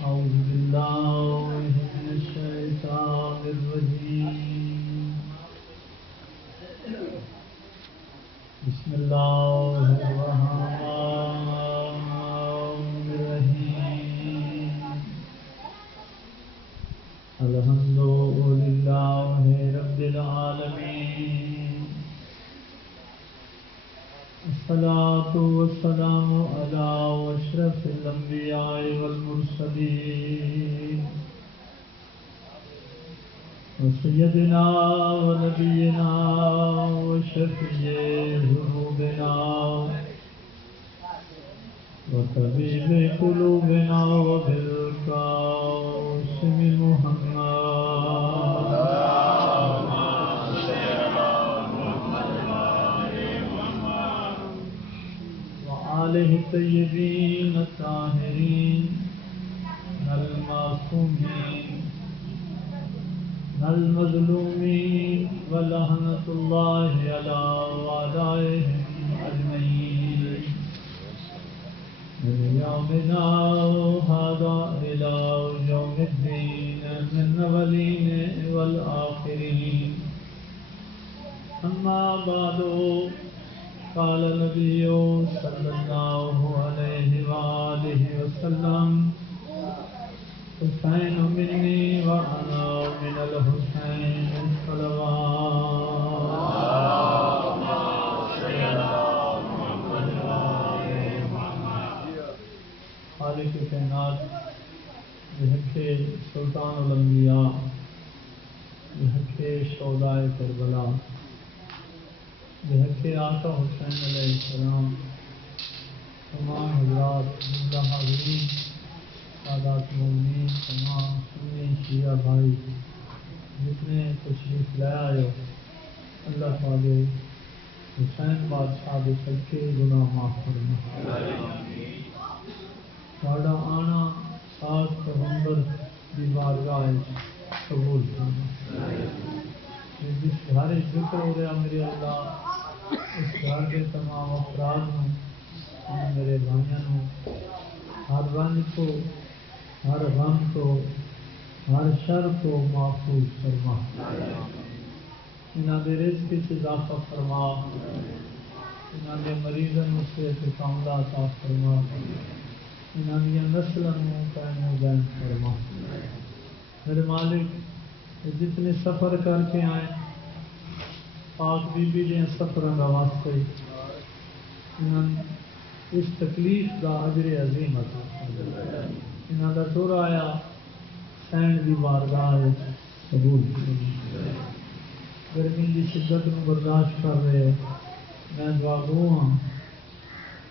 أعوذ بالله من الشيطان الرجيم بسم الله الرحمن الرحيم الحمد لله رب العالمين الصلاة والسلام على أشرف الأنبياء والمرسلين وسيدنا ونبينا وشفيع ذنوبنا وطبيب قلوبنا وبالقاسم محمد وآله الطيبين الطاهرين المعصومين المظلومين ولعنة الله على أعدائهم أجمعين من يومنا هذا إلى يوم الدين من الأولين والآخرين أما بعد قال النبي صلى الله عليه وآله وسلم حسين مني وأنا من الحسين صلوات خالق کائنات بحق سلطان الانبیاء بحق شہداء کربلا بحق آقا حسین علیہ السلام تمام حضرات زندہ حاضرین سادات مومنین تمام سنی شیعہ بھائی جتنے تشریف لے آئے ہو اللہ تعالی حسین بادشاہ کے صدقے گناہ معاف فرما ساڈا آنا پاک پیغمبر دی بارگاہ قبول فرما جس گھر ذکر ہو رہا میرے اللہ اس گھر کے تمام افراد میرے بھائیوں ہر رنج کو ہر غم کو ہر شر کو محفوظ فرما انہاں دے رزق وچ اضافہ فرما انہاں دے مریضاں سے کاملہ عطا فرما انہاں دی نسلاں نوں قائم و دائم فرما میرے مالک جتنے سفر کر کے آئے پاک بی بی دے سفراں دا واسطے انہاں اس تکلیف دا اجر عظیم عطا فرما انہاں دا دور آیا سین دی بارگاہ قبول فرما گرمی دی شدت نو برداشت کر رہے ہو میں دعا گو ہاں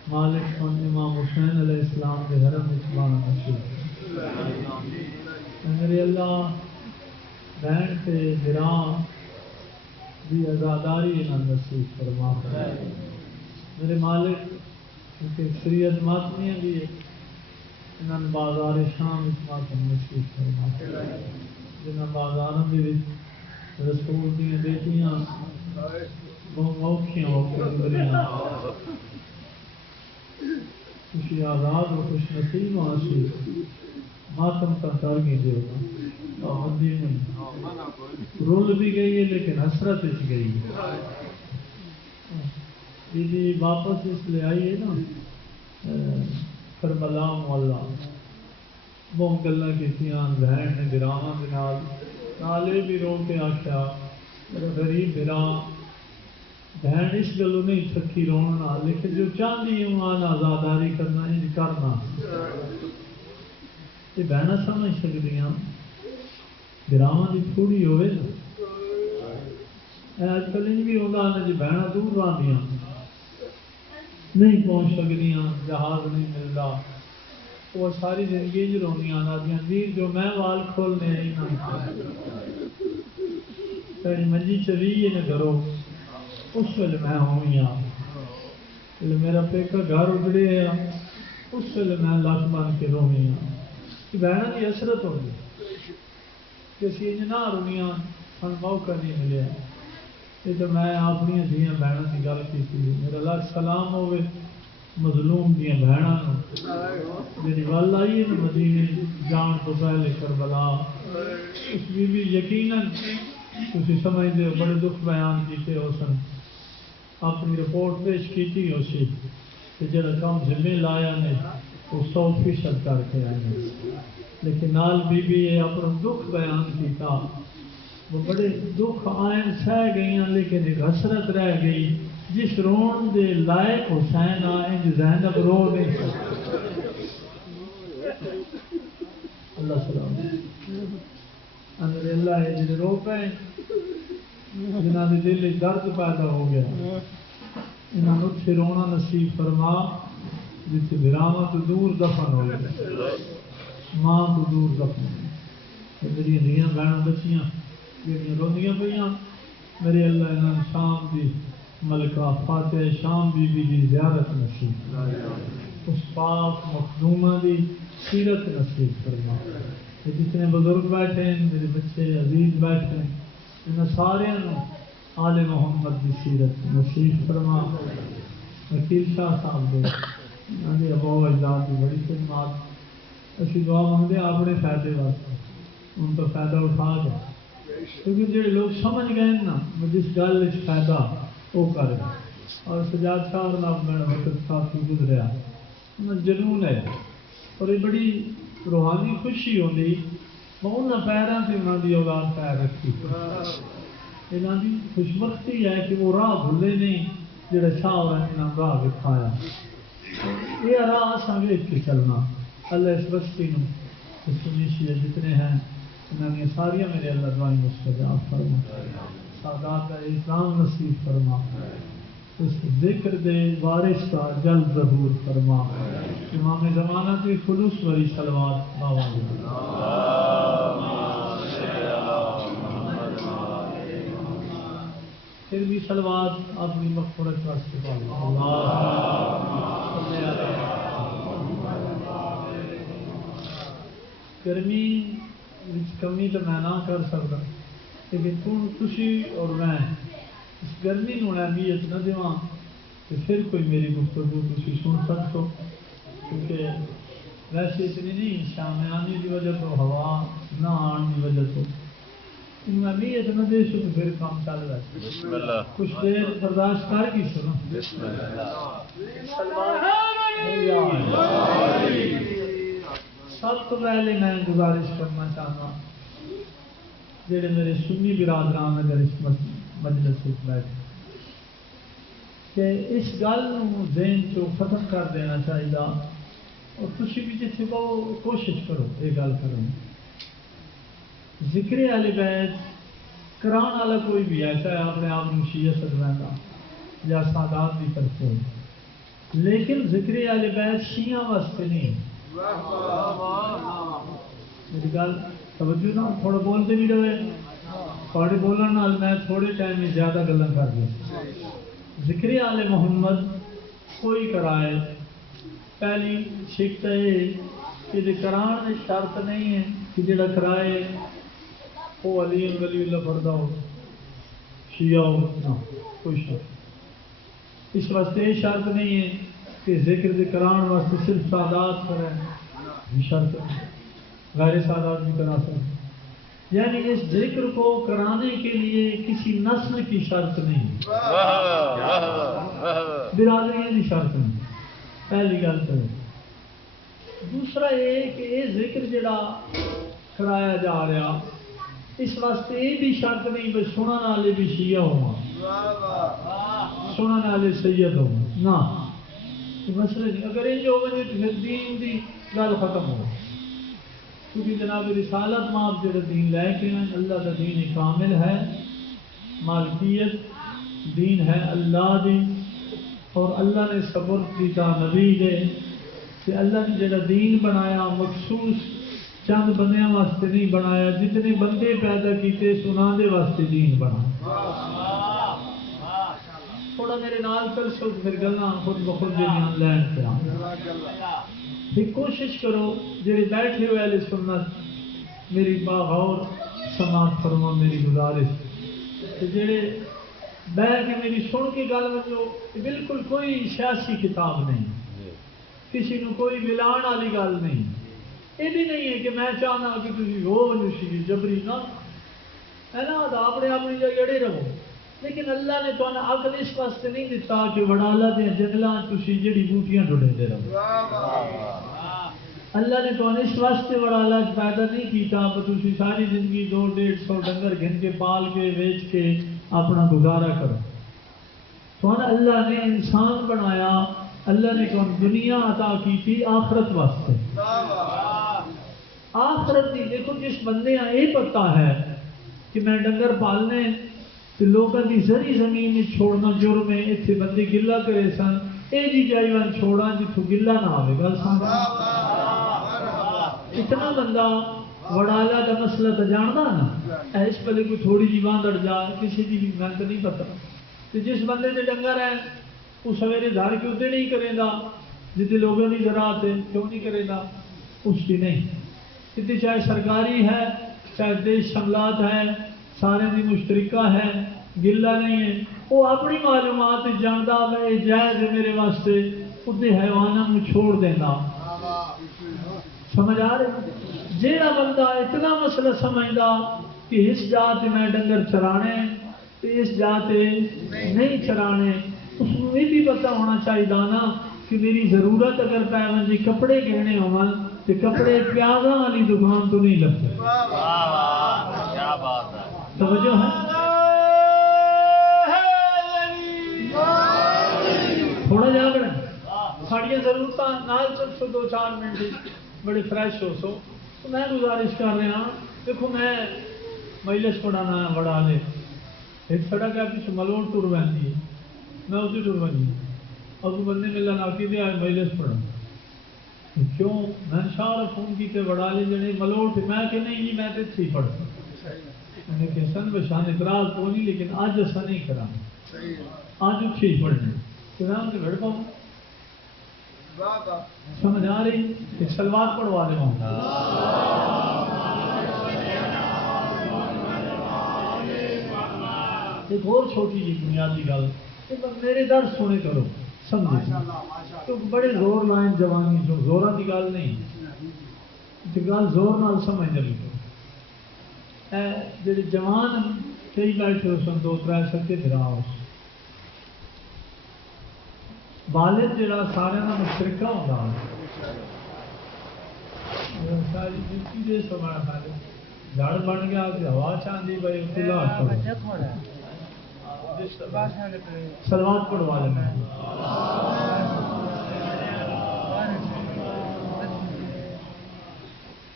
مالک من امام حسین علیہ السلام کے حرم اتبان نصیب میرے اللہ بہن تے بران دی ازاداری انہاں نصیب فرما میرے مالک کیونکہ شریعت ماتمیاں بھی ہے انہاں بازار شام ماتم نصیب فرما جنہاں بازاروں بھی رسول دیا بیٹیاں بہت اوکھیاں ہو کے گزریاں خوشی آزاد و خوش نصیب حاصل ماتم کا تارگی دے گا پابندی نہیں رول بھی گئی ہے لیکن حسرت اس گئی ہے جی واپس اس لے آئی ہے نا کربلا مولا بہت گلا کی بہن نے براواں کے نالے بھی رو کے آخیا غریب برا بہن اس گلوں نہیں تھکی رونا لیکن جو چاہتی ہوں آن آزاداری کرنا انج کرنا یہ بہن سمجھ سکتی ہیں براواں کی تھوڑی ہوئے نا اج کل انج بھی ہوتا ہے جی بہن دور رہی نہیں پہنچ سکتی جہاز نہیں ملتا وہ ساری زندگی رونی آدی دیر جو میں وال کھولنے منجی چلی نہ کرو اس ویلے میں ہوئی ہاں میرا پیکا گھر اجڑے اس ویلے میں لک بن کے روی ہاں بہنوں کی حسرت ہوگی کہ اسی انج نہ رونیاں سن موقع نہیں ملیا یہ تو میں اپنی دھیاں بہنوں کی گل کی میرا لاکھ سلام ہوئے مظلوم دیا بہنوں جی ول آئی ہے مدینے جان جان تو پہلے کربلا اس بی بی یقیناً تسی سمجھتے ہو بڑے دکھ بیان کیتے ہو سن اپنی رپورٹ پیش کیتی ہو سی کہ جڑا کام ذمہ لایا نے وہ 100% کر کے آئے لیکن نال بی بی یہ اپنا دکھ بیان کیتا وہ بڑے دکھ آئیں سہ گئی لیکن ایک حسرت رہ گئی جس رون دے لائق حسین آئیں زینب رو نہیں سکتے اللہ سلام اندر اللہ ہے جنہیں رو پہ جنہاں دے دل درد پیدا ہو گیا انہاں نتھے رونا نصیب فرما جس برامہ تو دور دفن ہو گیا ماں تو دور دفن میری دیاں بہنوں بچیاں جڑیاں روندیاں پئیاں میرے اللہ انہاں شام دی ملکہ فاتح شام بی بی دی زیارت نصیب اس پاک مخدومہ دی سیرت نصیب فرما جتنے بزرگ بیٹھے ہیں میرے بچے عزیز بیٹھے ہیں انہاں سارے آل محمد دی سیرت نصیب فرما وکیل شاہ صاحب دے انہاں ابو اجداد کی بڑی خدمات اسی دعا مانگتے ہیں اپنے فائدے واسطے ان کا فائدہ اٹھا گئے کیونکہ جڑے لوگ سمجھ گئے نا جس گل فائدہ وہ کر گئے اور سجاد شاہ اور میرا وقت کافی گزریا جنون ہے اور یہ بڑی روحانی خوشی ہوتی میں انہوں پیروں سے انہوں کی اولاد پیر رکھی یہاں کی خوشبختی ہے کہ وہ راہ بھولے نہیں جڑا شاہ اور راہ دکھایا یہ راہ اصل ویچ کے چلنا اللہ اس بستی سنیشی جتنے ہیں انہوں نے ساریا میرے اللہ دعائیں مستجاب فرما سادات اسلام نصیب فرما اس ذکر دے وارث کا جلد ظہور فرما امام زمانہ کی خلوص وری صلوات پھر بھی صلوات اپنی مغفرت واسطے گرمی کمی تو میں نہ کر سکتا لیکن تسی اور میں اس گرمی کو اہمیت نہ دواں کہ پھر کوئی میری گفتگو تسی سن سکو کیونکہ ویسے اتنی نہیں شام آنے کی وجہ تو ہوا نہ آنے کی وجہ تو ان اہمیت نہ دے سو تو پھر کام چل رہا ہے کچھ دیر برداشت کر گی سو نا سب تو پہلے میں گزارش کرنا چاہتا جڑے میرے سنی برادران اگر اس مجلس میں بیٹھے کہ اس گل ذہن چو ختم کر دینا چاہیے اور تسی بھی جتنے کو کوشش کرو یہ گل کرو ذکر اہل بیت کران والا کوئی بھی ایسا ہے اپنے آپ کو شیعہ سجنا کا یا سادات بھی کرتے ہو لیکن ذکر اہل بیت شیعہ واسطے نہیں میری گل توجہ نہ تھوڑا بولتے بھی رہے تھوڑے بولن نال میں تھوڑے ٹائم میں زیادہ گلاں کر دیا ذکر آل محمد کوئی کرائے پہلی شک تو یہ کہ کران میں شرط نہیں ہے کہ جڑا کرائے وہ علی ولی اللہ فردا ہو شیعہ ہو نہ کوئی شرط اس واسطے یہ شرط نہیں ہے کہ ذکر دے کران واسطے صرف سادات کریں شرط غیر سادات بھی کرا سکتے یعنی اس ذکر کو کرانے کے لیے کسی نسل کی شرط نہیں برادری کی شرط نہیں پہلی گل تو دوسرا یہ کہ یہ ذکر جڑا کرایا جا رہا اس واسطے یہ بھی شرط نہیں بس سننے والے بھی شیعہ ہو سننے والے سید ہو نہ مسئلہ نہیں اگر یہ جو بنے تو پھر دین دی گل ختم ہو کیونکہ جناب رسالت ماپ جڑا دین لے کے ہیں اللہ کا دین کامل ہے مالکیت دین ہے اللہ دی اور اللہ نے صبر کیتا نبی دے کہ اللہ نے جڑا دین بنایا مخصوص چند بندیاں واسطے نہیں بنایا جتنے بندے پیدا کیتے سنا دے واسطے دین بنا تھوڑا میرے نال چل سو پھر گلاں خود بخود جڑیاں لین پھر کوشش کرو جڑے بیٹھے ہوئے اہل سنت میری باغور سماعت فرما میری گزارش کہ جڑے بیٹھ کے میری سن کے گل وجو بالکل کوئی سیاسی کتاب نہیں کسی نو کوئی ولان والی گل نہیں یہ بھی نہیں ہے کہ میں چاہنا کہ تھی ہو نشی جبری نہ ہے نا اپنے اپنی جگہ اڑے رہو لیکن اللہ نے تو عقل اس واسطے نہیں دیتا کہ وڈالا دے جنگلاں تسی جڑی بوٹیاں ڈھونڈتے رہو اللہ نے تو اس واسطے وڈالا پیدا نہیں کیتا کہ تسی ساری زندگی 200-150 ڈنگر گھن کے پال کے بیچ کے اپنا گزارا کرو تو اللہ نے انسان بنایا اللہ نے کون دنیا عطا کی تھی آخرت واسطے آخرت دی دیکھو جس بندے یہ پتہ ہے کہ میں ڈنگر پالنے تو لوگوں کی زری زمین میں چھوڑنا جرم ہے اتنے بندے گلا کرے سن یہ جی جائی وان چھوڑا جتوں گلا نہ آئے گل سمجھ اتنا بندہ وڈالا کا مسئلہ تو جانتا نا اس پہلے کوئی تھوڑی جی باندھ جا کسی کی بھی میں تو نہیں پتا تو جس بندے کے ڈنگر ہے وہ سویرے دھار کیوں نہیں کرے گا جتنے لوگوں کی زراعت ہے کیوں نہیں کرے گا اس کی نہیں کتنی چاہے سرکاری ہے چاہے دیش شملات ہے سارے کی مشترکہ ہے گلا نہیں ہے وہ اپنی معلومات جانتا میں جائز ہے میرے واسطے ادھے حیوانوں کو چھوڑ دینا سمجھ آ رہے جہاں بندہ اتنا مسئلہ سمجھتا کہ اس جات میں ڈنگر چرانے اس جات نہیں چرانے اس کو یہ بھی پتہ ہونا چاہیے نا کہ میری ضرورت اگر پیون جی کپڑے گہنے ہو تو کپڑے پیازاں والی دکان تو نہیں لگتے توجہ ہے تھوڑا جا کر ساڑیاں ضرورت نال چل سو 2-4 منٹ بڑے فریش ہو سو تو میں گزارش کر رہا ہوں دیکھو میں مجلس پڑھانا بڑا لے ایک سڑک ہے پیچھے ملوڑ ٹور بہتی ہے میں اسی ٹور بنی اب وہ بندے ملا ناکی دے آئے مجلس پڑھا کیوں میں شاہ فون کیتے بڑا لے جنے ملوڑ تھے میں کہ نہیں جی میں تو اتھی پڑھتا میں نے کہ سن بشان اعتراض تو نہیں لیکن آج ایسا نہیں کرا آج اتھی پڑھنے تو میں ان کے بڑھ پاؤں سمجھ آ رہی ایک سلوات پڑھوا دے ہوں ایک اور چھوٹی جی بنیادی گل میرے در سنے کرو سمجھے تو بڑے زور لائن جوانی جو زورا کی گل نہیں گل زور نال سمجھ لگو جی جوان کئی بیٹھے ہو سن 2-3 سکے درا والد جڑا سارے کا مشترکہ ہوتا جڑ بن گیا ہوا چاہتی بھائی سلوات پڑھوا لینا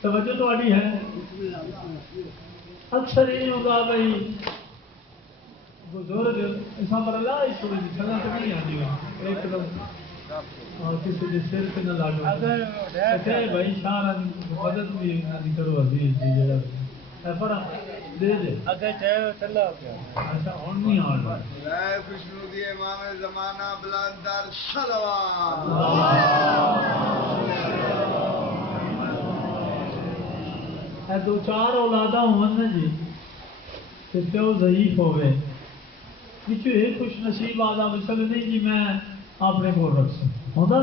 توجہ تھوڑی ہے اکثر یہ ہوگا بھائی بزرگ ایسا پر اللہ ہی چھوڑی دی چلا تو نہیں آتی ایک دم اور کسی کے سر پہ نہ لاگو کہتے بھائی شاہ مدد بھی نہ کرو عزیز جی جڑا ہے پر دے دے اگر چاہے چلا ہو گیا اچھا ہون نہیں آن اے خوشنو دی امام زمانہ بلندر صلوات اے 2-4 اولاداں ہون نا جی تے پیو ضعیف ہوئے بچو ایک خوش نصیب آدھا مثل نہیں جی میں اپنے کو رکھ سکتا ہوتا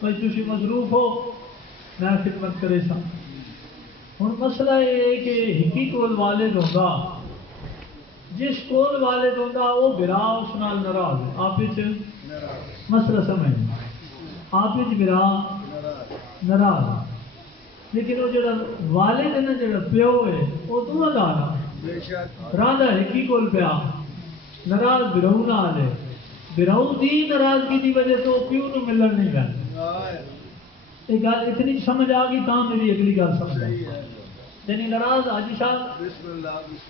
بھائی تھی مصروف ہو میں خدمت کرے سا ہوں مسئلہ یہ ہے کہ ہکی کول والد ہوگا جس کول والد ہوگا وہ برا اس نال ناراض ہے آپ مسئلہ سمجھ آپ برا ناراض لیکن وہ جڑا والد ہے نا جڑا پیو ہے وہ تو لانا راندہ ہکی کول پیا ناراض برہو نہ آلے برہو دی ناراضگی کی وجہ تو پیو نو ملن نہیں گیا یہ گل اتنی سمجھ آ گئی تاں میری اگلی گل سمجھ یعنی ناراض حاجی صاحب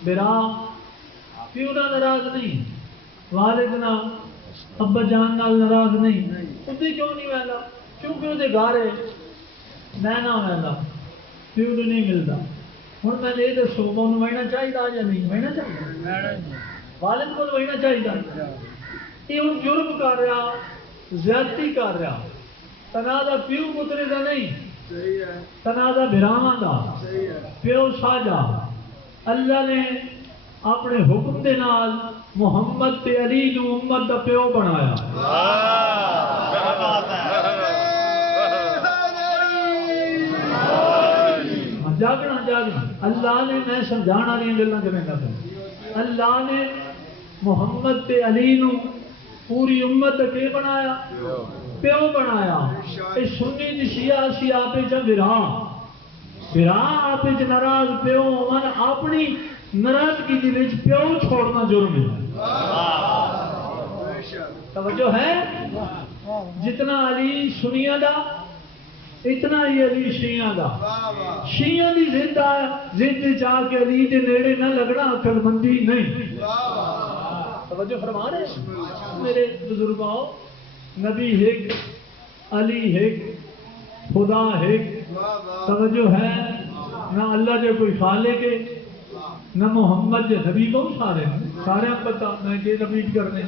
برا پیو نہ ناراض نہیں والد نہ ابا جان نال ناراض نہیں اتنی کیوں نہیں ویلا کیونکہ وہ گھر ہے میں نہ ویلا پیو نو نہیں ملتا ہوں میں یہ دسو میں انہوں مہینہ چاہیے یا نہیں مہینہ چاہیے والد کو مہینہ چاہیے یہ ہوں جرم کر رہا زیادتی کر رہا تنازع پیو پترے کا نہیں تنازع براواں دا پیو ساجا اللہ نے اپنے حکم دے نال محمد تے علی نو امت دا پیو بنایا جاگنا اللہ نے میں سمجھانا نہیں گلاں جو میں نہ کروں اللہ نے محمد تے علی نو پوری امت کے بنایا پیو بنایا اے سنی دی شیعہ سی آپ چ برا آپ چ ناراض پیو من اپنی ناراضگی دی وچ پیو چھوڑنا جرم ہے توجہ ہے جتنا علی سنیاں دا اتنا ہی علی شیعہ دا شیعہ دی زند جا کے علی دے نیڑے نہ لگنا عقل مندی نہیں توجہ فرما رہے میرے بزرگوں نبی ایک علی ایک خدا ایک توجہ ہے نہ اللہ جو کوئی خالق ہے نہ محمد جو نبی بہت سارے ہم پتا میں کہ رپیٹ کرنے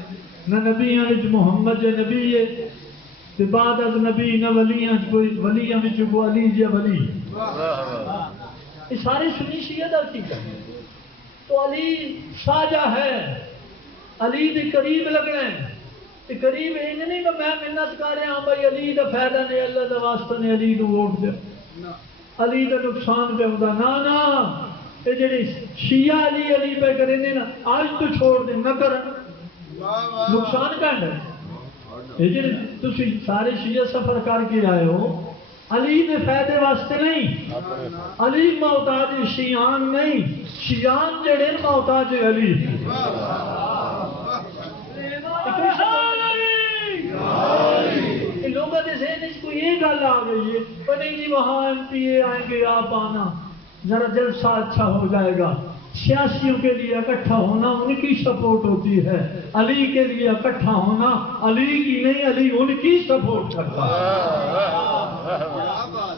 نہ نبی محمد جو نبی ہے تے بعد از نبی نہ ولیاں کوئی ولیاں وچ کوئی علی جا ولی یہ سارے سنی شیعہ دا کی کرنے تو علی ساجا ہے علی دے قریب لگنا ہے تے قریب یہ نہیں کہ میں منت کر رہا ہوں بھائی علی دا فائدہ نہیں اللہ دا واسطہ نے علی نو ووٹ دے علی دا نقصان پہ ہوتا نا یہ جڑے شیعہ علی پہ کریں نا آج تو چھوڑ دیں نہ کر نقصان کا ہے یہ جڑے تسی سارے شیعہ سفر کر کے آئے ہو علی دے فائدے واسطے نہیں علی محتاج شیعان نہیں شیعان جڑے محتاج علی لوگوں کے ذہن کوئی یہ گل آ گئی ہے پر نہیں جی وہاں ایم پی اے آئیں گے آپ آنا ذرا جلسہ اچھا ہو جائے گا سیاسیوں کے لیے اکٹھا ہونا ان کی سپورٹ ہوتی ہے علی کے لیے اکٹھا ہونا علی کی نہیں علی ان کی سپورٹ کرتا ہے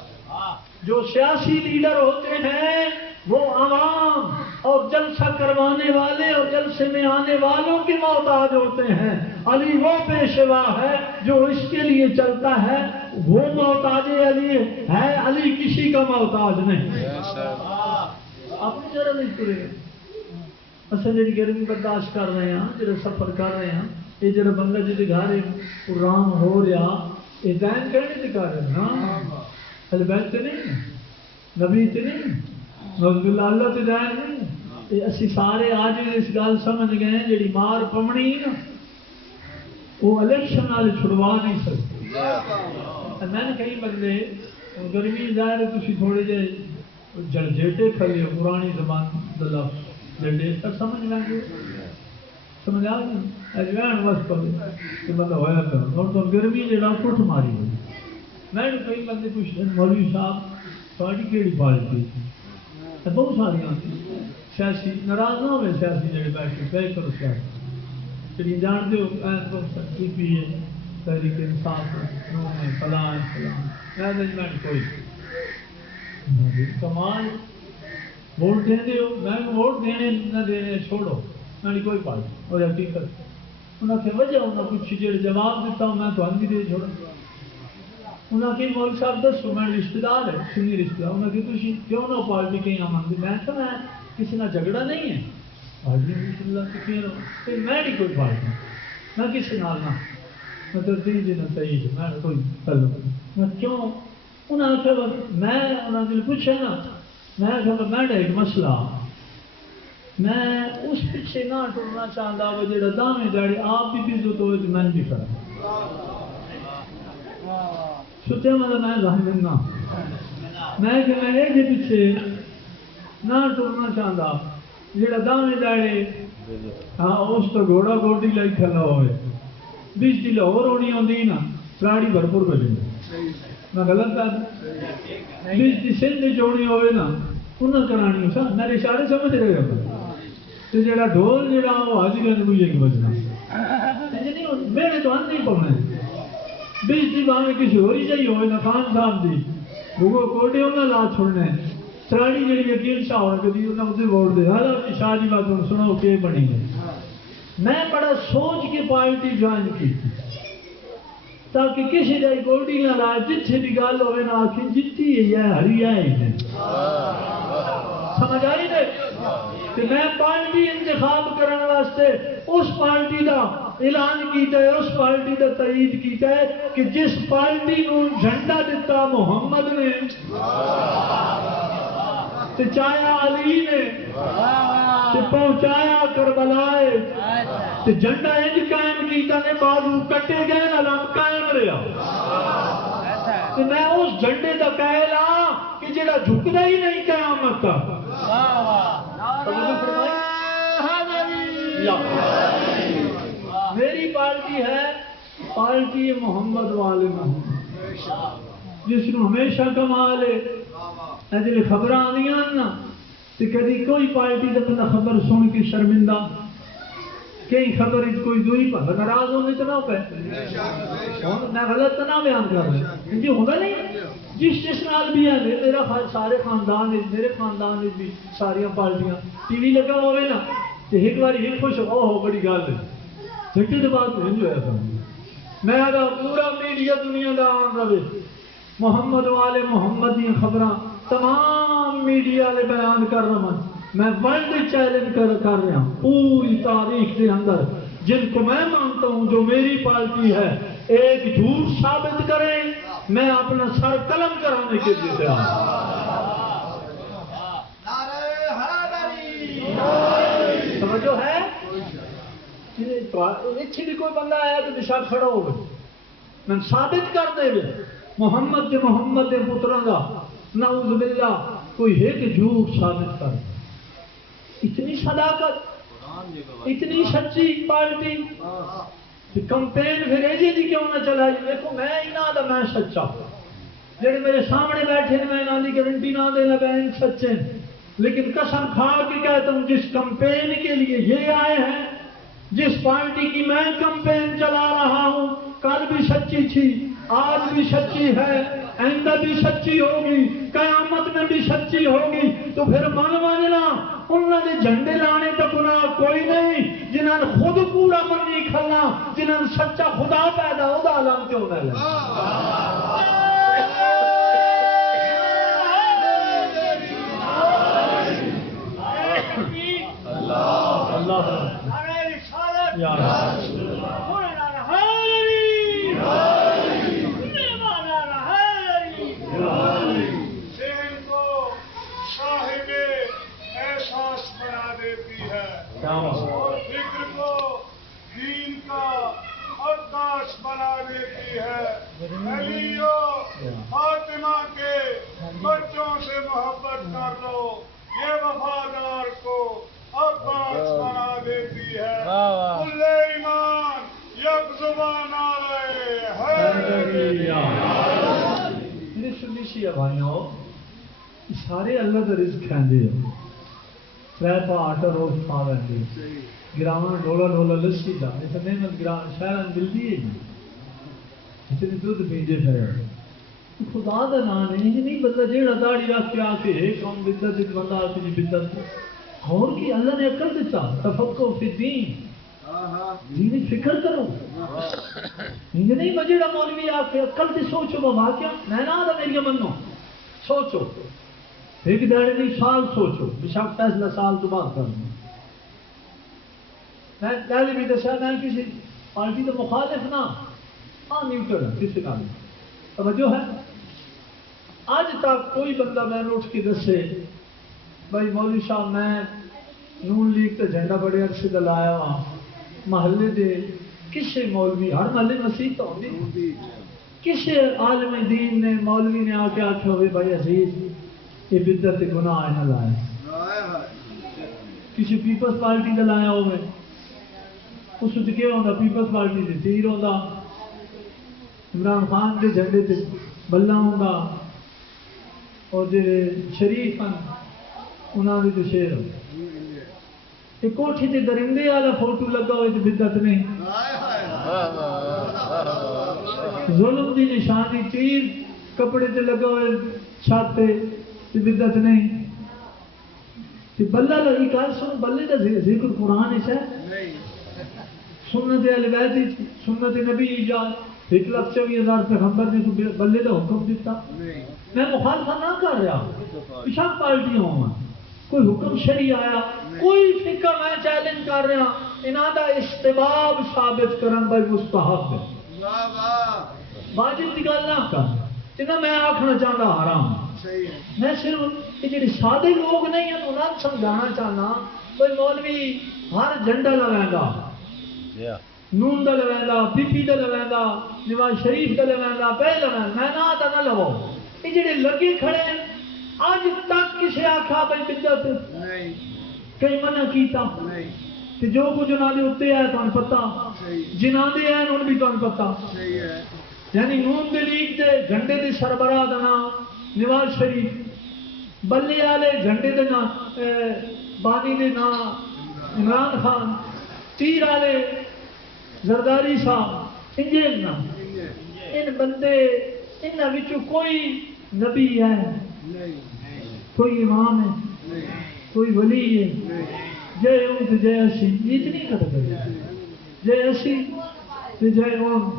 جو سیاسی لیڈر ہوتے ہیں وہ عوام اور جلسہ کروانے والے اور جلسے میں آنے والوں کے محتاج ہوتے ہیں علی وہ پیشوا ہے جو اس کے لیے چلتا ہے وہ محتاج علی ہے علی کسی کا محتاج نہیں اپنی ذرا نہیں کرے اصل جی گرمی برداشت کر رہے ہیں جڑا سفر کر رہے ہیں یہ جڑا بندہ جی گھر پرام ہو رہا یہ دین کہنے سے کر رہے ہیں ہاں البیت تے نہیں نبی تے نہیں نوز اللہ تے دین نہیں اسی سارے آج اس گل سمجھ گئے ہیں جڑی مار پمنی نا وہ الیکشن والے چھڑوا نہیں سکتے میں نے کئی بندے گرمی ظاہر تھی تھوڑے جے جڑجیٹے کھلے پرانی زبان لفظ جڑجیٹا سمجھ لیں گے سمجھ آ گئی اجوین وس پہ کہ بندہ ہوا کرو اور تو گرمی جڑا کٹ ماری ہوئی میں نے کئی بندے پوچھتے مولوی صاحب تھوڑی کیڑی پارٹی بہت ساری سیاسی ناراض نہ ہوئے سیاسی جڑے بیٹھے پہ کرو سیاسی جی جانتے ہو پی پی ہے تحریک انصاف فلاں مینجمنٹ کوئی کمال ووٹ دے ہو میں ووٹ دینے نہ دینے چھوڑو میں کوئی پارٹی اور حقیقت انہوں نے وجہ انہوں نے کچھ جڑے جواب دیتا ہوں میں تو بھی دے چھوڑا انہوں نے کہ مولوی صاحب دسو میں رشتہ دار ہے سنی رشتہ دار انہوں نے کہ تھی کیوں نہ پارٹی کہیں آمن دی میں تو میں کسی نہ جھگڑا نہیں ہے پارٹی اللہ کی کہیں رہو میں نہیں کوئی پارٹی میں کسی نال نہ میں تو دین دینا صحیح میں کوئی تعلق میں کیوں انہوں نے کہا میں انہوں نے پوچھا نا میں کہا میں ایک مسئلہ میں اس پیچھے نہ ٹرنا چاہتا وہ جڑا دامے داڑی آپ بھی عزت ہوئے تو میں بھی کرا سوچے مطلب میں ظاہر نہ میں کہ میں ایک پیچھے نہ ٹرنا چاہتا جڑا دامے داڑے ہاں اس تو گھوڑا گوڈی لائی کھلا ہوئے بیچ دی لاہور ہونی ہوندی نا پراڑی بھرپور بجے میں غلط کر بیچ دی سندھ جوڑی ہوئے نا انہیں کرانی ہو سا میرے اشارے سمجھ رہے ہو تو جڑا ڈھول جڑا وہ حاضر ہے کوئی ایک بجنا میرے تو ان نہیں پڑھنا ہے بیچ دی باہمیں کسی ہوئی جائی ہوئے نا خان صاحب دی وہ کوٹے انہیں لا چھوڑنے تراڑی جڑی وکیل شاہ ہونے کے لیے انہیں اسے ووٹ دے ہر آپ کی شاہ جی بات سنو کہ بنی ہے میں بڑا سوچ کے پارٹی جوائن کی تھی تاکہ کسی جائی گوڑی نہ لائے جتھے بھی گال ہوئے نا آخر جتی ہے یا ہری آئے ہیں سمجھ آئی دے کہ میں پارٹی انتخاب کرنے واسطے اس پارٹی دا اعلان کیتا ہے اس پارٹی دا تائید کیتا ہے کہ جس پارٹی نو جھنڈا دیتا محمد نے تے چایا علی نے تے پہنچایا کربلائے تے جھنڈا انج قائم کیتا نے بازو کٹے گئے علم قائم رہا تے میں اس جھنڈے دا قائل ہاں کہ جڑا جھکدا ہی نہیں قیامت تک میری پارٹی ہے پارٹی محمد والے محمد جس کو ہمیشہ کمال ہے جلے خبر آنیاں نا تو کدی کوئی پارٹی کا بندہ خبر سن کے شرمندہ کئی خبر کوئی دوئی پر ناراض ہونے تو نہ پہ میں غلط تو نہ بیان کر رہا جی ہوگا نہیں جس نال بھی ہے میرا سارے خاندان میرے خاندان بھی ساری پارٹیاں ٹی وی لگا ہوئے نا تو ایک بار ایک خوش ہو بڑی گل ہے جھٹے تو بات نہیں ہوا تھا میں پورا میڈیا دنیا کا آن رہے محمد والے محمد کی خبراں تمام میڈیا والے بیان کر رہا ہوں میں ورلڈ چیلنج کر رہا ہوں پوری تاریخ کے اندر جن کو میں مانتا ہوں جو میری پارٹی ہے ایک جھوٹ ثابت کریں میں اپنا سر قلم کرانے کے لیے تیار سمجھو ہے اتنی بھی کوئی بندہ آیا تو نشا کھڑا ہو گئے میں ثابت کر دے محمد کے پتروں کا نعوذ باللہ کوئی ہے کہ جھوٹ ثابت کر اتنی صداقت اتنی سچی پارٹی کمپین پھر ایجی دی کیوں نہ چلائی دیکھو میں انہاں دا میں سچا جڑے میرے سامنے بیٹھے میں انہاں دی گارنٹی نہ دینا بہن سچے لیکن قسم کھا کے کہتا ہوں جس کمپین کے لیے یہ آئے ہیں جس پارٹی کی میں کمپین چلا رہا ہوں کل بھی سچی تھی آج بھی سچی ہے آئندہ بھی سچی ہوگی قیامت میں بھی سچی ہوگی تو پھر ماننا انہوں نے جھنڈے لانے تو گناہ کوئی نہیں جنہوں نے خود پورا منی کھلنا جنہوں نے سچا خدا پیدا ہو دا علم کیوں نہ لے اللہ یا فکر کو دین کا عکاس بنا دیتی ہے علیو فاطمہ کے بچوں سے محبت کر لو یہ وفادار کو عباس بنا دیتی ہے کل ایمان یک زبان آ رہے بھائیوں سارے اللہ کا رزق کھاندے ہیں ترے پا آٹا روز کھا رہے گراؤں ڈولا لسی دا اتنے میں گراؤں شہر ملتی ہے اتنی دودھ پیندے پھر خدا دا نام نہیں بندہ جیڑا داڑھی رکھ کے آ کے کون بدت بندہ آ کے بدت اور کی اللہ نے عقل دیتا تفقہ فی الدین دینی فکر کرو یہ نہیں مجھے مولوی آ کے عقل سے سوچو بابا کیا میں نہ آدھا میری منو سوچو ایک دہڑے نہیں سال سوچو بشاک فیصلہ سال تو بعد کرنا میں پہلے بھی دسیا میں کسی پارٹی کا مخالف نہ ہاں نیوٹرل کسی کا نہیں توجہ ہے آج تک کوئی بندہ میں اٹھ کے دسے بھائی مولوی صاحب میں نون لیگ تے جھنڈا بڑے عرصے کا لایا ہاں محلے دے کسے مولوی ہر محلے مسیح تو ہوندی کسے عالم دین نے مولوی نے آ کے آخیا ہوئے بھائی عزیز یہ بدت گناہ ہے نہ لائے کسی پیپلز پارٹی کا لایا ہوئے اس سے کیا ہوتا پیپلز پارٹی سے تیر ہوتا عمران خان کے جھنڈے سے بلہ ہوتا اور جو شریف ہیں انہوں نے تو شیر ہو ایک کوٹھی سے درندے والا فوٹو لگا ہوئے تو بدت نہیں ظلم دی نشانی تیر کپڑے سے لگا ہوئے چھت پہ تو بدت نہیں تو بلہ لگی کار سن بلے کا ذکر قرآن ہے سنت اہل بیت سنت نبی ایجاد 1,24,000 پیغمبر نے بلے کا حکم دیتا میں مخالفت نہ کر رہا پیشاب پارٹیاں ہوں کوئی حکم شرعی آیا کوئی فقہ میں چیلنج کر رہا انہاں دا استحباب ثابت کرن بھائی مستحب ہے واجب کی گل نہ کر جنہیں میں آکھنا چاہتا حرام میں صرف یہ جڑے سادے لوگ نہیں ہیں انہاں کو سمجھانا چاہنا کوئی مولوی ہر جھنڈا لگائے نون دا لگائے پی پی دا لگائے نواز شریف دا لگائے پہ لگائے میں نہ لو یہ جڑے لگے کھڑے ہیں آج تک کسی آخا بھائی بدت کئی منع کیتا کہ جو کچھ انہوں نے اتنے ہے تمہیں پتا جنہوں نے ہیں انہوں بھی تمہیں پتا یعنی نون دی لیگ دے جھنڈے دی سربراہ دا نام نواز شریف بلے والے جھنڈے دے نام بانی دے نام عمران خان تیر والے زرداری صاحب انجین نام ان بندے انہاں وچوں کوئی نبی ہے کوئی امام ہے کوئی ولی ہے جے اون تے جے اسی اتنی کٹ جے اسی تے جے اون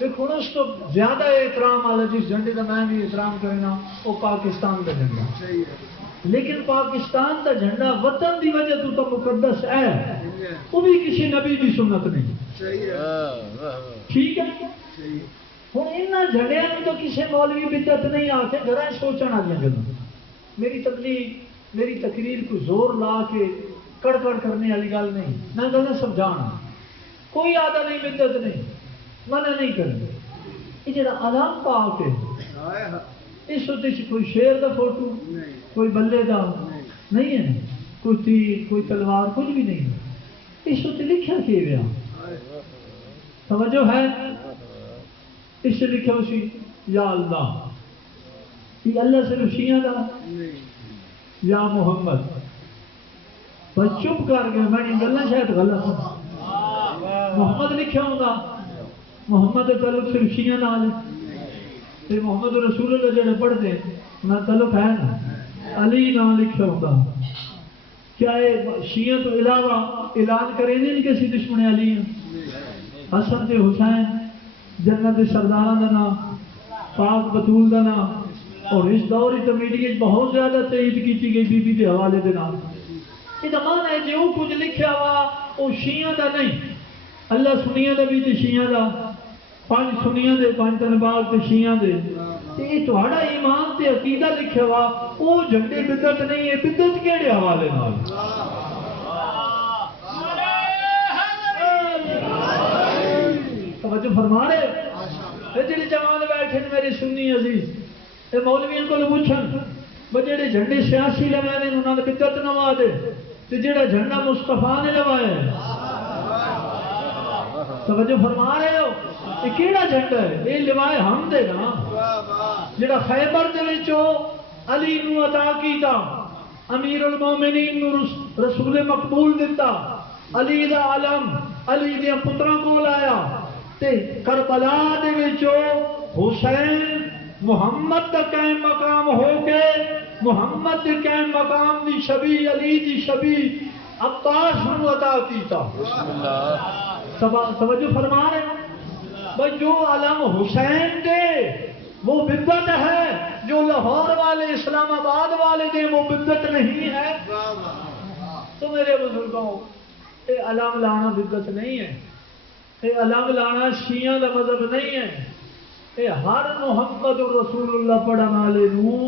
دیکھو اس تو زیادہ احترام والا جس جھنڈے کا میں بھی احترام کرنا وہ پاکستان کا جھنڈا لیکن پاکستان کا جھنڈا وطن دی وجہ تو مقدس ہے وہ بھی کسی نبی کی سنت نہیں ٹھیک ہے ہوں یہاں جھنڈیا تو کسی مولوی بدعت نہیں آ کے گھر سوچنے والی گلا میری تبلیغ میری تقریر کو زور لا کے کڑ کرنے والی گل نہیں میں گل سمجھانا کوئی آدھا نہیں بدعت نہیں منع نہیں کرنا یہ جڑا علم پاک ہے اس کوئی شیر دا فوٹو کوئی بلے دا نہیں ہے کوئی تیر کوئی تلوار کچھ بھی نہیں ہے اس لکھا کہ گیا توجہ ہے اس سے لکھا اسی یا اللہ یہ اللہ صرف شیعہ دا یا محمد بس چپ کر گیا میں نے گلا شاید غلط محمد لکھا ہوگا محمد تعلق صرف شیعہ نال ہے محمد رسول اللہ جڑے پڑھتے نہ تعلق ہے نا علی نام لکھا ہوگا کیا شیعہ تو علاوہ اعلان کریں نہیں کسی دشمن علی ہیں حسن تے حسین جنت سرداران دا نام پاک بطول دا نام اور اس دور تو میڈیا بہت زیادہ تائید کی گئی بی بی کے حوالے دے نام یہ زمان ہے جو کچھ لکھا ہوا وہ شیعہ دا نہیں اللہ سنیاں دا بھی تے شیعہ دا پانچ سنیاں دے پانچ تنباغ تے شیعہ دے یہ تہاڈا ایمان تے عقیدہ لکھا ہوا وہ جھنڈے بدعت نہیں ہے بدعت کیڑے حوالے نال توجہ فرما رہے جڑے جوان بیٹھے میرے سنی عزیز یہ مولویوں کو پوچھن وہ جڑے جھنڈے سیاسی لگائے انہوں نے بدعت نہ وا دے تے جڑا جھنڈا مصطفیٰ نے لوایا توجہ فرما رہے ہو یہ کیڑا جھنڈا ہے یہ لوائے ہم دے نا جڑا خیبر دے وچوں علی نو عطا کیتا امیر المومنین نو رسول مقبول دیتا علی دا علم علی دے پتراں کول آیا تے کربلا دے وچوں حسین محمد دا قائم مقام ہو کے محمد دے قائم مقام دی شبیہ علی دی شبیہ عباس نو عطا کیتا توجہ فرما رہے ہیں بھائی جو علم حسین دے وہ بدعت ہے جو لاہور والے اسلام آباد والے دے وہ بدعت نہیں ہے تو میرے بزرگوں یہ علم لانا بدعت نہیں ہے یہ علم لانا شیعہ دا مذہب نہیں ہے یہ ہر محمد رسول اللہ پڑھن والے نو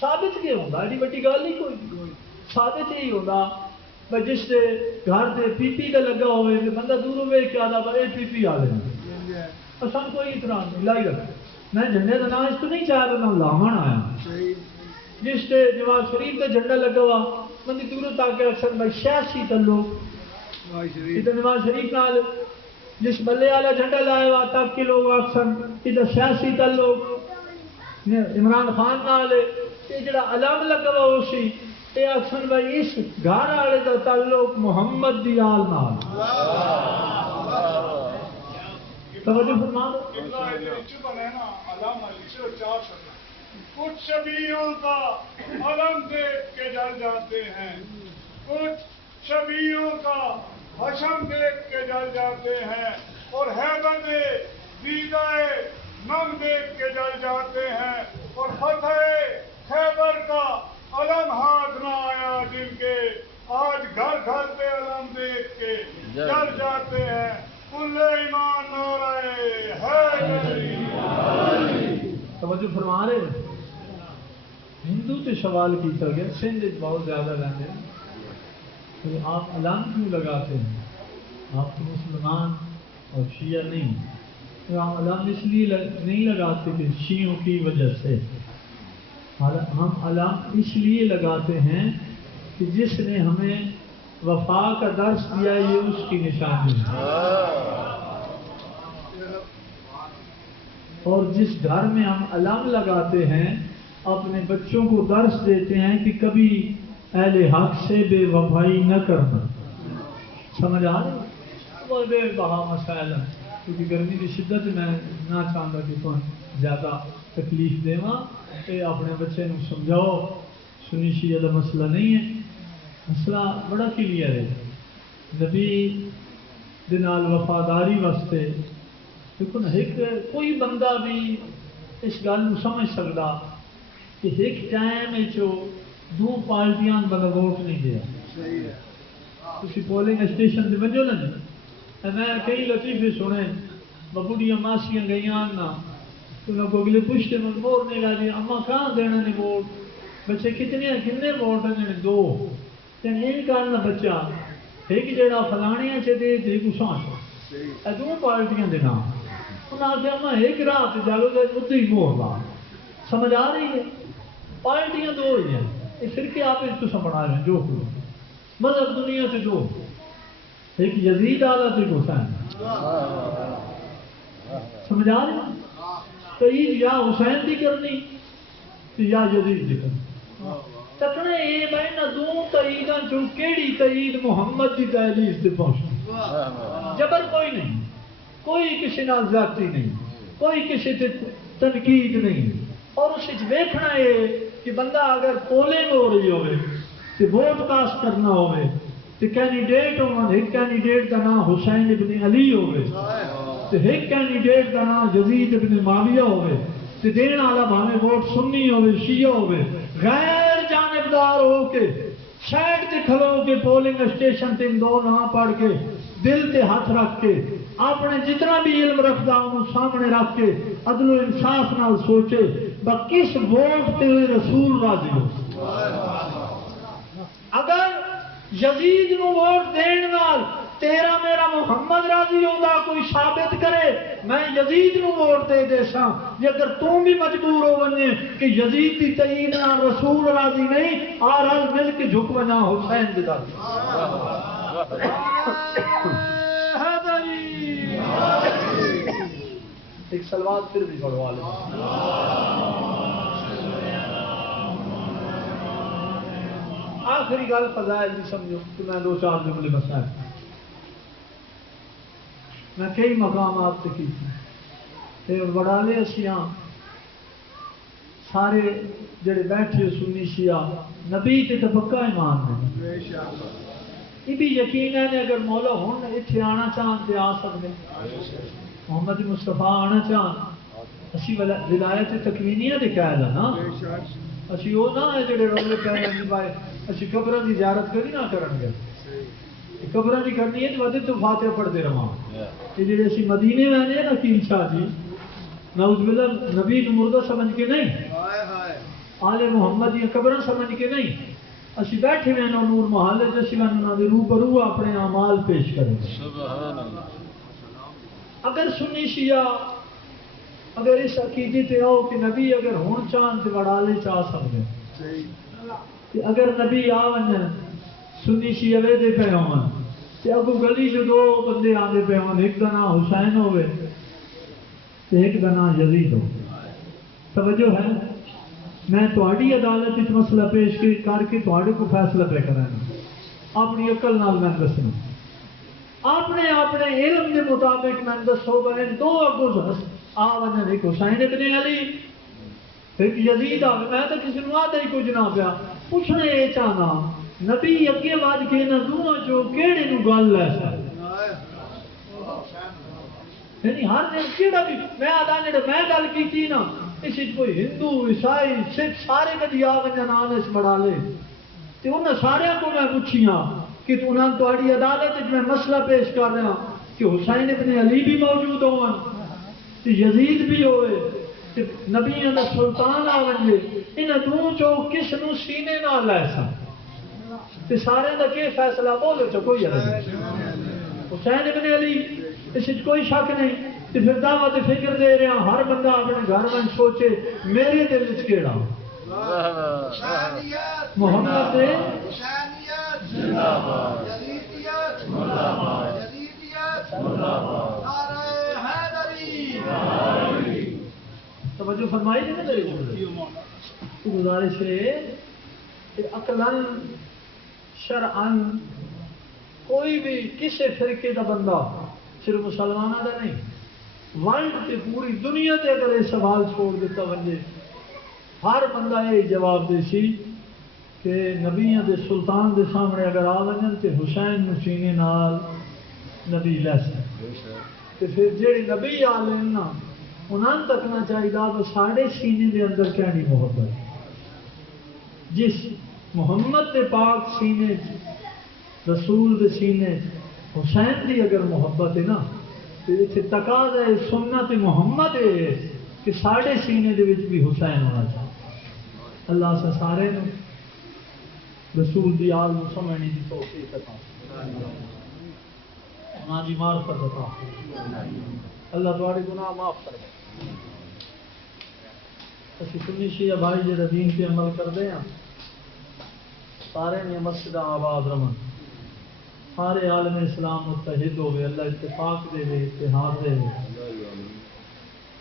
ثابت کیا ہوتا ایڈی بڑی گل ہی کوئی ثابت ہی ہوتا بھائی جس سے گھر سے پی پی کا لگا ہوئے تو بندہ دوروں میں کیا آتا اے پی پی آ رہے سن کوئی اعتراض نہیں لائی رکھ میں جھنڈے کا نام اس کو نہیں چاہتا میں لاون آیا جس سے نواز شریف کا جھنڈا لگا ہوا بندی دوروں تک اکثر بھائی سیاسی تعلق نواز شریف نال جس بلے والا جھنڈا لایا ہوا تب کے لوگ اکثر ادھر سیاسی تعلق عمران خان نال یہ جڑا علم لگا ہوا اسی یہ اکثر بھائی اس گھر والے کا تعلق محمد دی آل نال توجہ فرما کچھ شبیہوں کا علم دیکھ کے جل جاتے ہیں کچھ شبیہوں کا حشم دیکھ کے جل جاتے ہیں اور حیدر دیدہ نم دیکھ کے جل جاتے ہیں اور فتح خیبر کا علم ہاتھ نہ آیا جن کے آج گھر گھر پہ علم دیکھ کے جل جاتے ہیں کل ایمان نعرہ حیدری توجہ فرما رہے ہندو سے سوال کیا گیا سندھ بہت زیادہ رہتے ہیں تو آپ علم کیوں لگاتے ہیں؟ آپ تو مسلمان اور شیعہ نہیں، تو ہم علم اس لیے نہیں لگاتے کہ شیعوں کی وجہ سے، ہم علم اس لیے لگاتے ہیں کہ جس نے ہمیں وفا کا درس دیا یہ اس کی نشانی ہے، اور جس گھر میں ہم علم لگاتے ہیں اپنے بچوں کو درس دیتے ہیں کہ کبھی اہل حق سے بے وفائی نہ کرنا. سمجھ آ رہی؟ وہ بے بہا مسائل ہیں کیونکہ گرمی کی شدت میں نہ چاہتا کہ تم زیادہ تکلیف دیواں، کہ اپنے بچے کو سمجھاؤ سنی شیعہ کا مسئلہ نہیں ہے، مسئلہ بڑا کلیئر ہے. نبی دے نال وفاداری واسطے دیکھو نا، ایک کوئی بندہ بھی اس گل کو سمجھ سکتا کہ ایک ٹائم دو پارٹیاں بندہ ووٹ نہیں دیا. تھی پولنگ اسٹیشن سے بجو نا جی، میں کئی لطیفے سنے، بڑھیاں ماسیاں گئی نا تو کو اگلے پوچھتے مجبور نہیں گا جی اما کہاں دینا نہیں ووٹ، بچے کتنے ووٹ ہیں؟ دو. یہ کرنا بچہ ایک جڑا فلانیاں سے دے دے کساں دو پارٹیاں دے نام انہیں آخیا میں ایک رات جالو دے ادھر ہی مور لا. سمجھ آ رہی ہے؟ پارٹیاں دو ہی ہیں، یہ فرقے آپ اس کو سمجھا رہے ہیں جو مذہب دنیا سے دو، ایک یزید آلہ سے حسین. سمجھ آ رہی ہے؟ تعید یا حسین دی کرنی یا یزید دی کرنی. تکنے یہ بھائی نہ دو تعیداں چوں کیڑی تعید محمد دی تحلیل سے پہنچ. جبر کوئی نہیں، کوئی کسی نال زیادتی نہیں، کوئی کسی سے تنقید نہیں، اور اس ویکھنا ہے کہ بندہ اگر پولنگ ہو رہی ہوئے تو ووٹ کاسٹ کرنا ہوئے تو کینڈیڈیٹ ہونا، ایک کینڈیڈیٹ کا نام حسین ابن علی ہوئے تو ایک کینڈیڈیٹ کا نام یزید ابن معاویہ ہوئے تو دین والا بھاویں ووٹ سنی ہوئے شیعہ ہوئے، غیر جانبدار ہو کے سائڈ تے کھلو کے پولنگ اسٹیشن تے دو نام پڑھ کے دل تے ہاتھ رکھ کے اپنے جتنا بھی علم رکھتا انہوں سامنے رکھ کے عدل و انصاف نال سوچے با کس ووٹ تے رسول راضی ہو. اگر یزید نو ووٹ دین نال تیرا میرا محمد راضی ہوگا کوئی ثابت کرے میں یزید نو ووٹ دے دے سا، اگر تم بھی مجبور ہو بنے کہ یزید کی تعین نال رسول راضی نہیں آ رل مل کے جھک بنا حسین دی راضی. ایک سلوات پھر بھی پڑھوا لیں. آخری گل فضائل بھی سمجھو کہ میں دو چار جملے بسائے میں کئی مقامات سے کی تھی بڑا لے اشیاء سارے جڑے بیٹھے سنی شیعہ نبی تے پکا ایمان ہے. یہ بھی یقین ہے اگر مولا ہوں اتنے آنا چاہن تے آ سکتے، محمد مصطفیٰ آنا چاہن اسی ولایت تکوینیہ دے کہہ دا نا، اسی وہ نہ ہے جڑے رولے پہ نہیں پائے اسی قبروں کی زیارت کبھی نہ کرن گے، قبروں کی کرنی ہے تو ودے تو فاتحہ پڑھتے رہا. یہ جڑے اسی مدینے میں آنے نا کیل شاہ جی نعوذ باللہ نبی کو مردہ سمجھ کے نہیں، آل محمد یہ قبریں سمجھ کے نہیں، اسی بیٹھے میں نور محلے جیسی میں روبرو اپنے اعمال پیش کریں. اگر سنی شیعہ اگر اس عقیدے تے آؤ کہ نبی اگر ہون چاند تے وڑالے چاہ سکتے، اگر نبی آ ون سنی شیعہ وے دے پہ ہون تے اگو گلی جو دو بندے آندے پہ ہون، ایک دا نام حسین ہوئے تے ایک دا نام یزید ہو. توجہ ہے؟ میں تہاڈی عدالت وچ مسئلہ پیش کر کے تہاڈے کو فیصلہ پہ کرانا، اپنی عقل نال میں دسنا، اپنے علم کے مطابق میں دسو بنے دو اگو آ ون ایک حسین ابن علی ایک یزید آ. میں تو کسی نے آدھا ہی کچھ نہ پیا پوچھنا یہ چاہنا نبی اگے بعد کے نہ دونوں جو کہڑے نو گل ہے یعنی ہر دن کیڑا بھی میں آدھا جڑے میں گل کی نا اس کوئی ہندو عیسائی سکھ سارے کدی آ ون نام اس بڑا لے تو انہیں سارے کو میں پوچھیاں کہ انہوں تہاڈی عدالت میں مسئلہ پیش کر رہا کہ حسین ابن علی بھی موجود ہون تے یزید بھی ہوئے نبیوں دا سلطان آ ونجے انہاں دوں چو کس نو سینے نال لے سن تے سارے دا کی فیصلہ بولو چ کوئی نہیں حسین ابن علی اس وچ کوئی شک نہیں تے پھر دعوت فکر دے رہے ہیں ہر بندہ اپنے گھر میں سوچے میرے دل وچ کیڑا محمد دے زندہ باد یزیدیت مرد آباد یزیدیت مرد آباد نعرہ حیدری توجہ فرمائی نہیں نا میری گزارش ہے کہ عقلاً شرعاً کوئی بھی کسی فرقے کا بندہ صرف مسلمانوں کا نہیں ورلڈ کی پوری دنیا تے اگر یہ سوال چھوڑ دیتا ونجے ہر بندہ یہ جواب دے سی کہ نبیوں دے سلطان دے سامنے اگر آ ونجن تے حسین نو سینے نال نبی لے سن تے پھر جڑے نبی آ لین نا انہاں تکنا چاہیے کہ ساڑھے سینے دے اندر کہنی محبت جس محمد دے پاک سینے رسول دے سینے حسین دی اگر محبت ہے نا تو اتنے تقاضا ہے سنت محمد ہے کہ ساڑھے سینے دے وچ بھی حسین ہونا چاہیے اللہ سے سارے نو رسول دی آل نو سمجھنے دی توفیق عطا ہاں جی معرفت عطا اللہ تمہارے گناہ معاف کرے اسی سنی شیعہ بھائی جڑا دین پہ عمل کرتے ہیں سارے نے مسجد آباد رمن سارے عالم اسلام متحد ہوئے اللہ اتفاق دے وے اتحاد دے وے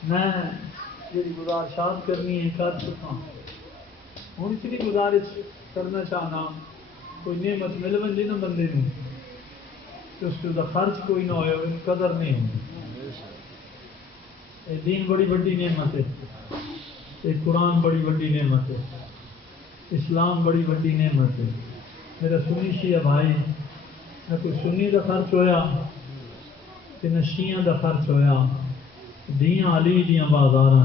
میں جی گزارشات کرنی ہے کر چکا ہوں اتنی گزارش کرنا چاہنا کوئی نعمت مل بن جی نا بندے میں کہ اس کے خرچ کوئی نہ ہوئے ان قدر نہیں ہوئی دین بڑی بڑی نعمت ہے قرآن بڑی بڑی نعمت ہے اسلام بڑی بڑی نعمت ہے میرا سنی شیعہ بھائی نہ کوئی سنی کا خرچ ہویا کہ نہ شیعہ کا خرچ ہویا دیاں علی دیاں بازاراں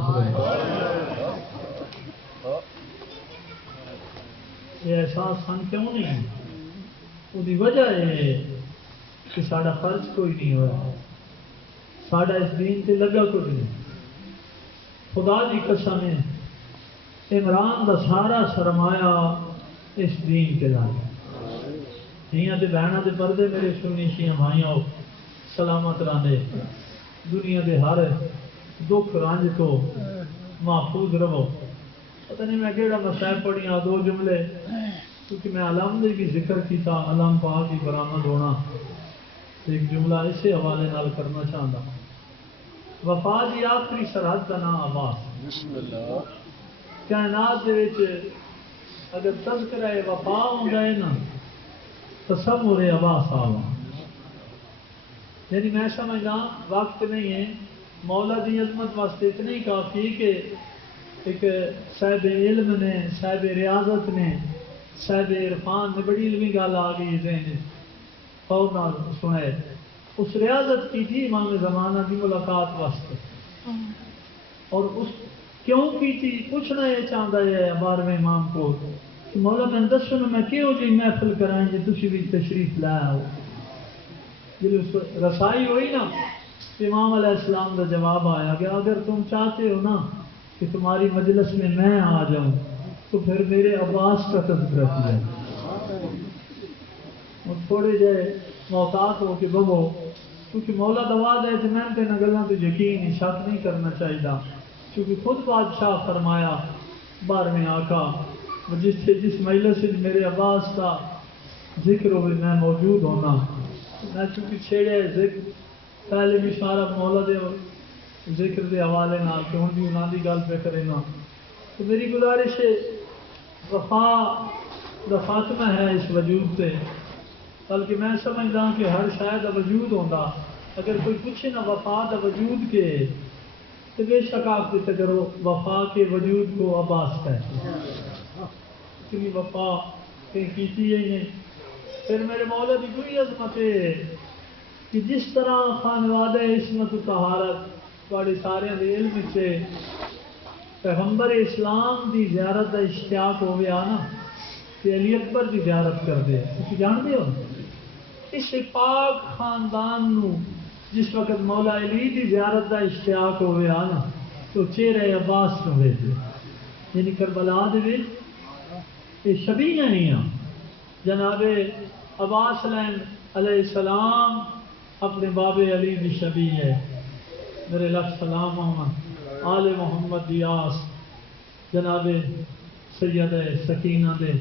یہ احساس سن کیوں نہیں وہی وجہ ہے کہ ساڑا خرچ کوئی نہیں ہوا ساڑا اس دین سے لگا کچھ نہیں خدا کی قسم ہے عمران کا سارا سرمایہ اس دین کے لائے دھیاں تے بہنوں کے پردے میرے سنی شیعہ بھائیوں سلامت رہے دنیا کے ہر دکھ رنج تو محفوظ رہو پتہ نہیں میں کہڑا مسائل پڑھیا دو جملے کیونکہ میں علم دے بھی ذکر کیتا علم پاک کی برآمد ہونا ایک جملہ اسی حوالے نال کرنا چاہتا وفا دی آخری سرحد کا نام عباس کائنات دے وچ اگر تذکرہ وفا ہو گئے نا تصور عباس آوا یعنی میں سمجھنا وقت نہیں ہے مولا دی عظمت واسطے اتنا ہی کافی کہ ایک صاحب علم نے صاحب ریاضت نے صاحب عرفان نے بڑی علمی گل آ گئی ذہن فوراً سنائے اس ریاضت کی تھی امام زمانہ کی ملاقات واسطے اور اس کیوں کی تھی پوچھنا یہ چاہتا ہے 12ویں امام کو کہ مولا میں دسو میں کیوں جی محفل کرائیں جی تھی بھی تشریف لایا ہو جب رسائی ہوئی نا امام علیہ السلام کا جواب آیا کہ اگر تم چاہتے ہو نا کہ تمہاری مجلس میں آ جاؤں تو پھر میرے عباس کا تذکرہ کیا اور تھوڑے جے محتاط ہو کہ ببو کیونکہ مولا دوا دے تو میں تین گلوں تو یقین شک نہیں کرنا چاہیے کیونکہ خود بادشاہ فرمایا 12ویں آقا جس مجلس سے میرے عباس کا ذکر ہوئے میں موجود ہونا میں چونکہ چھیڑے ذکر پہلے بھی سارا مولا دے ذکر دے حوالے نال کہ ہوں بھی انہوں کی گل پہ کرے نا تو میری گزارش ہے وفا دا خاتمہ ہے اس وجود سے بلکہ میں سمجھتا کہ ہر شاید وجود ہوتا اگر کوئی پوچھے نا وفا دا وجود کے تو بے شک آپ سے کرو وفا کے وجود کو عباس کہتے ہیں اتنی وفا کہیں کیتی ہے نہیں پھر میرے مولا کی کوئی عظمت ہے کہ جس طرح خانوادہ عصمت و طہارت بڑے سارے دے علم سے پیغمبر اسلام دی زیارت کا اشتیاق ہو گیا نا کہ علی اکبر دی زیارت کر دے تھی جانتے ہو اس پاک خاندان نو جس وقت مولا علی دی زیارت کا اشتیاق ہو گیا نا تو چہرے عباس کو بھیجے، یعنی کربلا دے وچ یہ شبیہ نہیں ہیں۔ جناب عباس علیہ السلام اپنے باب علی دی شبیہ ہے۔ میرے لکھ سلام آل محمد دیاس جناب سید سکینہ دے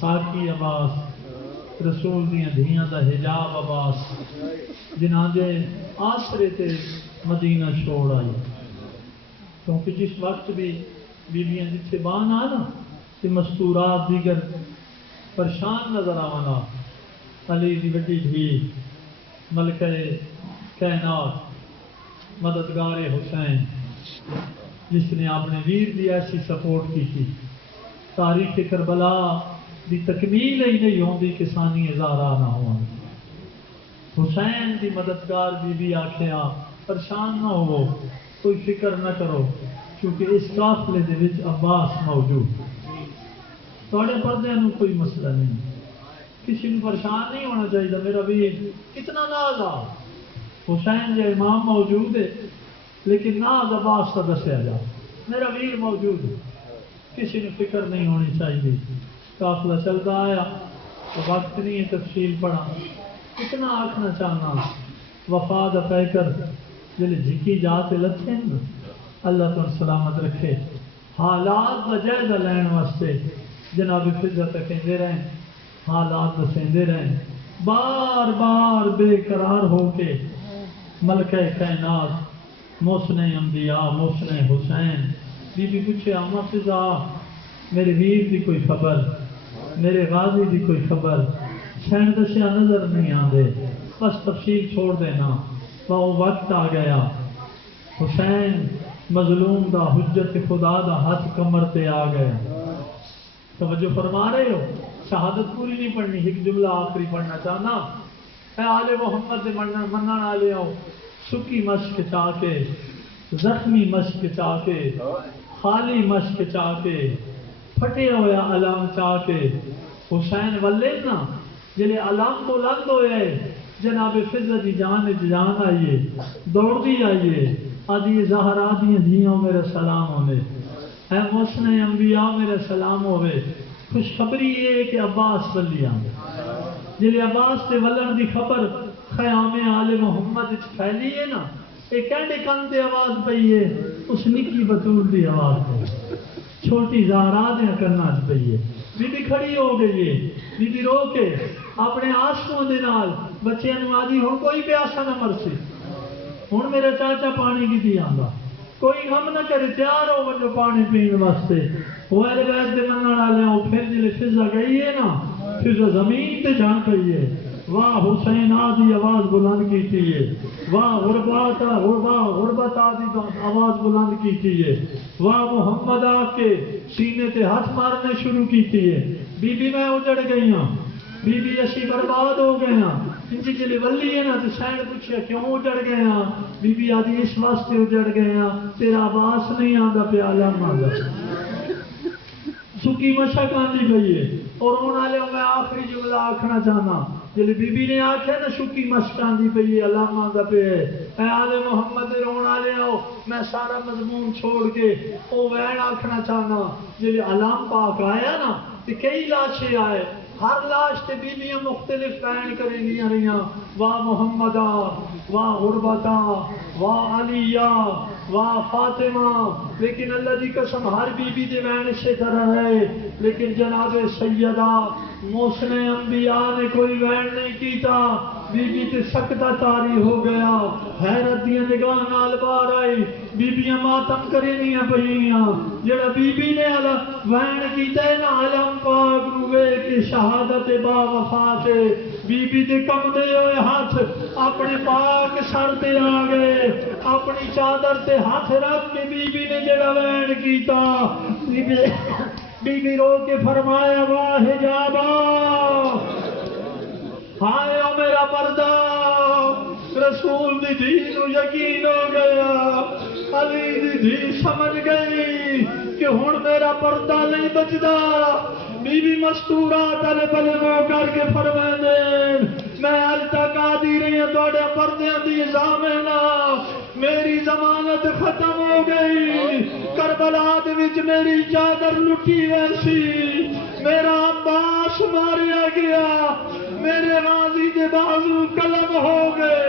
ساکی عباس، رسول دیاں دھیاں دا حجاب عباس، جنہاں دے آسرے تے مدینہ چھوڑ آئی۔ کیونکہ جس وقت بھی بیبیاں جتھے بان آنا تے مستورات دیگر پریشان نظر آنا، علی دی وڈی دھی ملکہ کائنات مددگار حسین جس نے اپنے ویر دی ایسی سپورٹ کی تھی، تاریخ کربلا دی تکمیل ہی نہیں ہوندی کہ ثانی ہزارہ نہ ہوا۔ حسین دی مددگار بی بی آکھیا پریشان نہ ہو، کوئی فکر نہ کرو، کیونکہ اس قافلے دے وچ عباس موجود، تھوڑے پردے نو کوئی مسئلہ نہیں، کسی نے پریشان نہیں ہونا چاہیے۔ میرا ویر کتنا ناز آ، حسین جو امام موجود ہے لیکن ناز عباس کا دسیا جا، میرا ویر موجود ہے، کسی نے فکر نہیں ہونی چاہیے۔ قافلہ چلتا آیا تو وقت نہیں ہے تفصیل پڑھا، اتنا آکھنا چاہنا وفاد پہ کر جلے جھکی جاتے لتھے ہیں، اللہ تو سلامت رکھے۔ حالات کا جائزہ لین واسطے جناب فضت کہندے رہیں، حالات دسیندے رہیں، بار بار بے قرار ہو کے ملکہ کائنات محسن انبیاء محسن حسین بی بی پوچھے اما فضا میرے ویر دی کوئی خبر، میرے غازی دی کوئی خبر، سین دسیا نظر نہیں آندے، بس تفصیل چھوڑ دینا۔ وہ وقت آ گیا، حسین مظلوم دا حجت خدا دا ہاتھ کمر تے آ گیا۔ توجہ فرما رہے ہو؟ شہادت پوری نہیں پڑھنی، ایک جملہ آخری پڑھنا چاہنا۔ اے آل محمد دے منن والے ہو، سکی مشک چاہ کے، زخمی مشک چاہ کے، خالی مشک چاہ کے، پھٹے ہویا علام چاہ کے، حسین والے نا جلے علام بلند ہوئے جناب فضل دی جان آئیے، دوڑ دی آئیے، آدھی زہرا دی دھیوں میرے سلام ہوئے، اے محسن انبیاء میرے سلام ہوئے۔ خوشخبری یہ کہ عباس ولی آئے، جلے عباس سے ولن دی خبر خیام آل محمد پھیلی ہے نا، ایک کینڈے کن دے آواز پئی ہے، اس نکی بطول دی آواز پئی، چھوٹی زہرا دیا کرنا پئی ہے۔ بی بی کھڑی ہو گئی ہے، بی بی رو کے اپنے آنسوؤں دے نال بچیاں نوں آدھی ہن کوئی پیاسا نہ مرسی، ہن میرا چاچا پانی کی دی آندا، کوئی غم نہ کرے، تیار ہو وجو پانی پین واسطے۔ وہ اہل بیت دے منن والے ہو، پھر جلے فضا گئی ہے نا، فضا زمین تے جان پئی ہے، واہ حسین آدھی آواز بلند کی ہے، واہ غربت آدھی آواز بلند کی ہے، واہ محمد آ کے سینے تے ہاتھ مارنے شروع کی ہے۔ بی بی میں اجڑ گئی ہوں، بی بی اسی برباد ہو گئے ہیں، انجی جلی ولی ہے نا تو سین پوچھے کیوں اجڑ گئے ہیں؟ بی بی آدھی اس واسطے اجڑ گئے ہیں، تیرا عباس نہیں آندا پہ عالم آندا، سکی مشک آندی پئی ہے۔ اور ہونا لے میں آخری جملہ آکھنا چاہنا، جلے بی بی نے آکھے نا شکی مشک آندی پئی ہے، علام آندا پہ ہے، اے آل محمد رونا لے آؤ، میں سارا مضمون چھوڑ کے او وین آکھنا چاہنا، جلے علام پاک آیا نا کہ کئی لاشیں آئے، ہر لاش تے بیویاں مختلف بیان کریں گی رہیاں، واہ محمدہ، واہ غربتہ، واہ علیہ، واہ فاطمہ، لیکن اللہ دی قسم ہر بی بی دے بیان اسی طرح ہے، لیکن جناب سیدہ محسن انبیاء نے کوئی بیان نہیں کیتا، بی بی تے سکتہ تاری ہو گیا، حیرت دیاں نگاہ نال باہر آئی، بیبیاں ماتم کرینیاں پئیاں، جڑا بی بی نے بیان کیتا ہے نا علم پاک روے کی شہادت با وفات، بی بی دے کم دے ہوئے ہاتھ اپنے پاک سر تے آ گئے، اپنی چادر تے ہاتھ رکھ کے بی بی نے جڑا بیان کیتا، بی بی رو کے فرمایا واہ حجابا، ہائے او میرا پردہ، رسول دی دھی نو یقین ہو گیا، علی دی دھی سمجھ گئی کہ ہن میرا پردہ نہیں بچدا۔ بی بی مستورات علی بلغو کر کے فرمائیں میں آج تک آدھی رہی ہوں توڑے پردیاں دی ضامنہ، میری ضمانت ختم ہو گئی، کربلا دے وچ میری چادر لٹی ویسی، میرا عباس ماریا گیا، میرے غازی دے بازو قلم ہو گئے،